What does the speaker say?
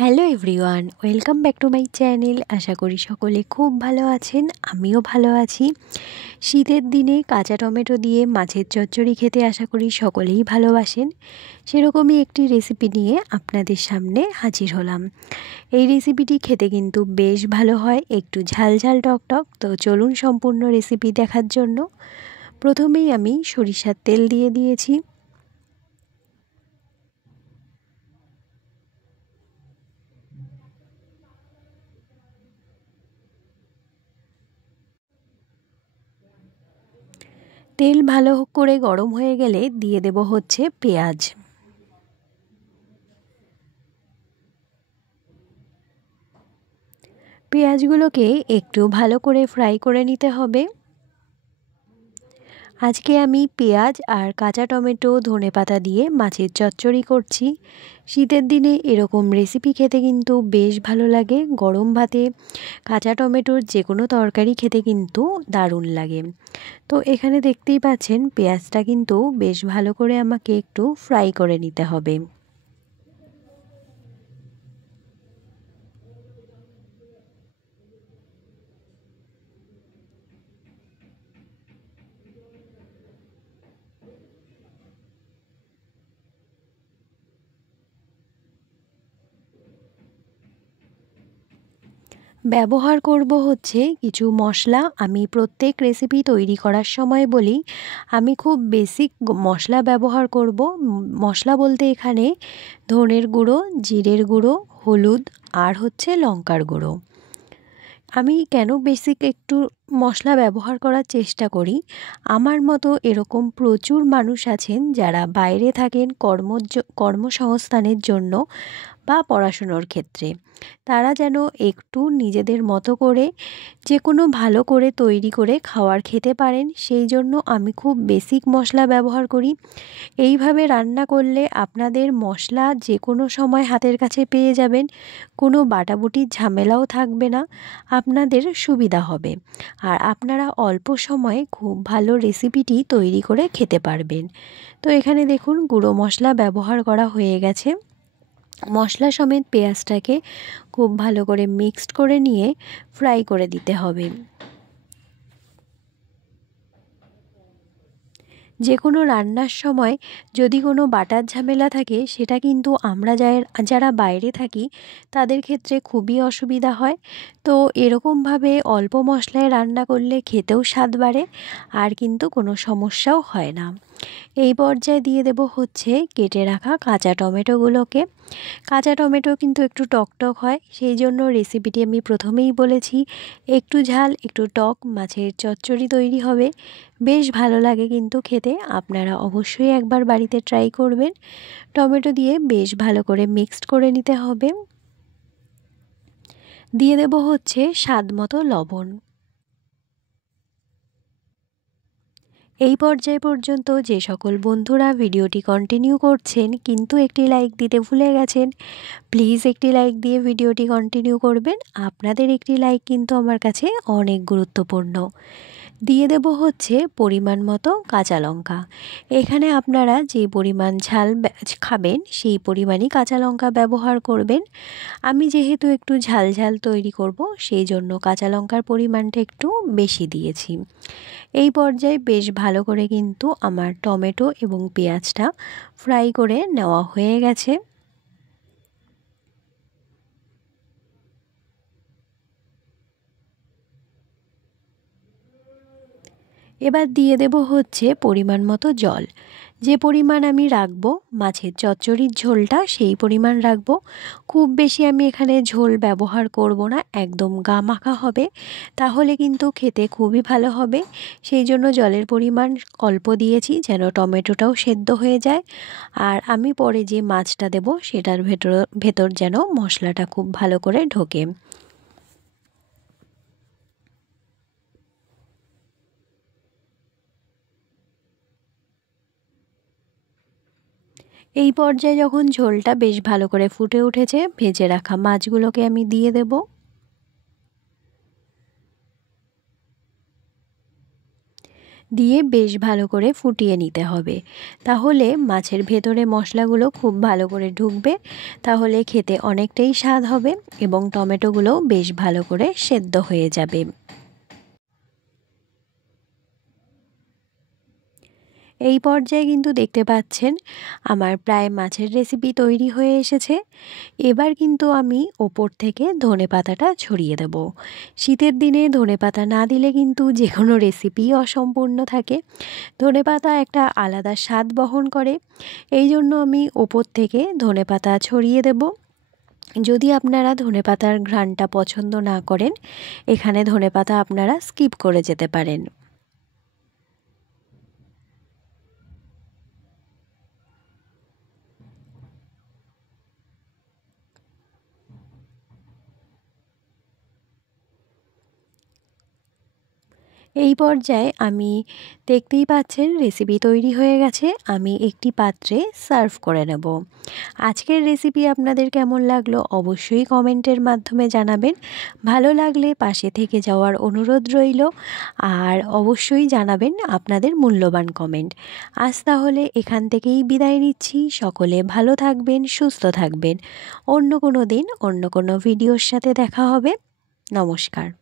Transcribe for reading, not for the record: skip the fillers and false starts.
Hello everyone, welcome back to my channel. আশা করি সকলে খুব ভালো আছেন, আমিও ভালো আছি। শীতের দিনে কাঁচা টমেটো দিয়ে মাছের চচ্চড়ি খেতে আশা করি সকলেই ভালোবাসেন। সেরকমই একটি রেসিপি নিয়ে আপনাদের সামনে হাজির হলাম। এই রেসিপিটি খেতে কিন্তু বেশ ভালো হয়, একটু ঝাল ঝাল টক টক। তো চলুন সম্পূর্ণ রেসিপি দেখার জন্য প্রথমেই আমি সরিষার তেল দিয়ে দিয়েছি। তেল ভালো করে গরম হয়ে গেলে দিয়ে দেব হচ্ছে পেঁয়াজ। পেঁয়াজগুলোকে একটু ভালো করে ফ্রাই করে নিতে হবে। আজকে আমি পেঁয়াজ আর কাঁচা টমেটো ধনেপাতা দিয়ে মাছের চচ্চড়ি করছি। শীতের দিনে এরকম রেসিপি খেতে কিন্তু বেশ ভালো লাগে। গরম ভাতে কাঁচা টমেটোর যে কোনো তরকারি খেতে কিন্তু দারুণ লাগে। তো এখানে দেখতেই পাচ্ছেন পেঁয়াজটা কিন্তু বেশ ভালো করে আমাকে একটু ফ্রাই করে নিতে হবে। ব্যবহার করব হচ্ছে কিছু মশলা। আমি প্রত্যেক রেসিপি তৈরি করার সময় বলি আমি খুব বেসিক মশলা ব্যবহার করব। মশলা বলতে এখানে ধনের গুঁড়ো, জিরের গুঁড়ো, হলুদ আর হচ্ছে লঙ্কার গুঁড়ো। আমি কেন বেসিক একটু মশলা ব্যবহার করার চেষ্টা করি, আমার মতো এরকম প্রচুর মানুষ আছেন যারা বাইরে থাকেন কর্মসংস্থানের জন্য বা পড়াশুনোর ক্ষেত্রে। তারা যেন একটু নিজেদের মতো করে যে কোনো ভালো করে তৈরি করে খাওয়ার খেতে পারেন, সেই জন্য আমি খুব বেসিক মশলা ব্যবহার করি। এইভাবে রান্না করলে আপনাদের মশলা যে কোনো সময় হাতের কাছে পেয়ে যাবেন, কোনো বাটাবুটির ঝামেলাও থাকবে না, আপনাদের সুবিধা হবে। আর আপনারা অল্প সময়ে খুব ভালো রেসিপিটি তৈরি করে খেতে পারবেন। তো এখানে দেখুন গুঁড়ো মশলা ব্যবহার করা হয়ে গেছে। মশলা সমেত পেঁয়াজটাকে খুব ভালো করে মিক্সড করে নিয়ে ফ্রাই করে দিতে হবে। যে কোনো রান্নার সময় যদি কোনো বাটার ঝামেলা থাকে, সেটা কিন্তু আমরা যারা বাইরে থাকি তাদের ক্ষেত্রে খুবই অসুবিধা হয়। তো এরকমভাবে অল্প মশলায় রান্না করলে খেতেও স্বাদ বাড়ে, আর কিন্তু কোনো সমস্যাও হয় না। এই পর্যায়ে দিয়ে দেব হচ্ছে কেটে রাখা কাঁচা টমেটোগুলোকে। কাঁচা টমেটো কিন্তু একটু টক টক হয়, সেই জন্য রেসিপিটি আমি প্রথমেই বলেছি একটু ঝাল একটু টক মাছের চচ্চড়ি তৈরি হবে। বেশ ভালো লাগে কিন্তু খেতে, আপনারা অবশ্যই একবার বাড়িতে ট্রাই করবেন। টমেটো দিয়ে বেশ ভালো করে মিক্সড করে নিতে হবে। দিয়ে দেব হচ্ছে স্বাদ মতো লবণ। এই পর্যায় পর্যন্ত যে সকল বন্ধুরা ভিডিওটি কন্টিনিউ করছেন কিন্তু একটি লাইক দিতে ভুলে গেছেন, প্লিজ একটি লাইক দিয়ে ভিডিওটি কন্টিনিউ করবেন। আপনাদের একটি লাইক কিন্তু আমার কাছে অনেক গুরুত্বপূর্ণ। দিয়ে দেব হচ্ছে পরিমাণ মতো কাঁচা লঙ্কা। এখানে আপনারা যে পরিমাণ ঝাল খাবেন সেই পরিমাণই কাঁচা লঙ্কা ব্যবহার করবেন। আমি যেহেতু একটু ঝাল ঝাল তৈরি করব, সেই জন্য কাঁচা লঙ্কার পরিমাণটা একটু বেশি দিয়েছি। এই পর্যায়ে বেশ ভালো করে কিন্তু আমার টমেটো এবং পেঁয়াজটা ফ্রাই করে নেওয়া হয়ে গেছে। এবার দিয়ে দেব হচ্ছে পরিমাণ মতো জল। যে পরিমাণ আমি রাখবো মাছের চচ্চড়ির ঝোলটা, সেই পরিমাণ রাখবো। খুব বেশি আমি এখানে ঝোল ব্যবহার করব না, একদম গা মাখা হবে, তাহলে কিন্তু খেতে খুবই ভালো হবে। সেই জন্য জলের পরিমাণ অল্প দিয়েছি যেন টমেটোটাও সেদ্ধ হয়ে যায়। আর আমি পরে যে মাছটা দেব সেটার ভেতর যেন মশলাটা খুব ভালো করে ঢোকে। এই পর্যায়ে যখন ঝোলটা বেশ ভালো করে ফুটে উঠেছে, ভেজে রাখা মাছগুলোকে আমি দিয়ে দেব। দিয়ে বেশ ভালো করে ফুটিয়ে নিতে হবে। তাহলে মাছের ভেতরে মশলাগুলো খুব ভালো করে ঢুকবে, তাহলে খেতে অনেকটাই স্বাদ হবে এবং টমেটোগুলোও বেশ ভালো করে সেদ্ধ হয়ে যাবে। এই পর্যায়ে কিন্তু দেখতে পাচ্ছেন আমার প্রায় মাছের রেসিপি তৈরি হয়ে এসেছে। এবার কিন্তু আমি ওপর থেকে ধনেপাতাটা ছড়িয়ে দেব। শীতের দিনে ধনেপাতা না দিলে কিন্তু যে কোনো রেসিপি অসম্পূর্ণ থাকে। ধনেপাতা একটা আলাদা স্বাদ বহন করে, এই জন্য আমি ওপর থেকে ধনেপাতা ছড়িয়ে দেব। যদি আপনারা ধনেপাতার ঘ্রাণটা পছন্দ না করেন, এখানে ধনেপাতা আপনারা স্কিপ করে যেতে পারেন। এই পর্যায়ে আমি দেখতেই পাচ্ছেন রেসিপি তৈরি হয়ে গেছে। আমি একটি পাত্রে সার্ভ করে নেব। আজকের রেসিপি আপনাদের কেমন লাগলো অবশ্যই কমেন্টের মাধ্যমে জানাবেন। ভালো লাগলে পাশে থেকে যাওয়ার অনুরোধ রইল, আর অবশ্যই জানাবেন আপনাদের মূল্যবান কমেন্ট। আজ তাহলে এখান থেকেই বিদায় নিচ্ছি। সকলে ভালো থাকবেন, সুস্থ থাকবেন। অন্য কোনো দিন অন্য কোনো ভিডিওর সাথে দেখা হবে। নমস্কার।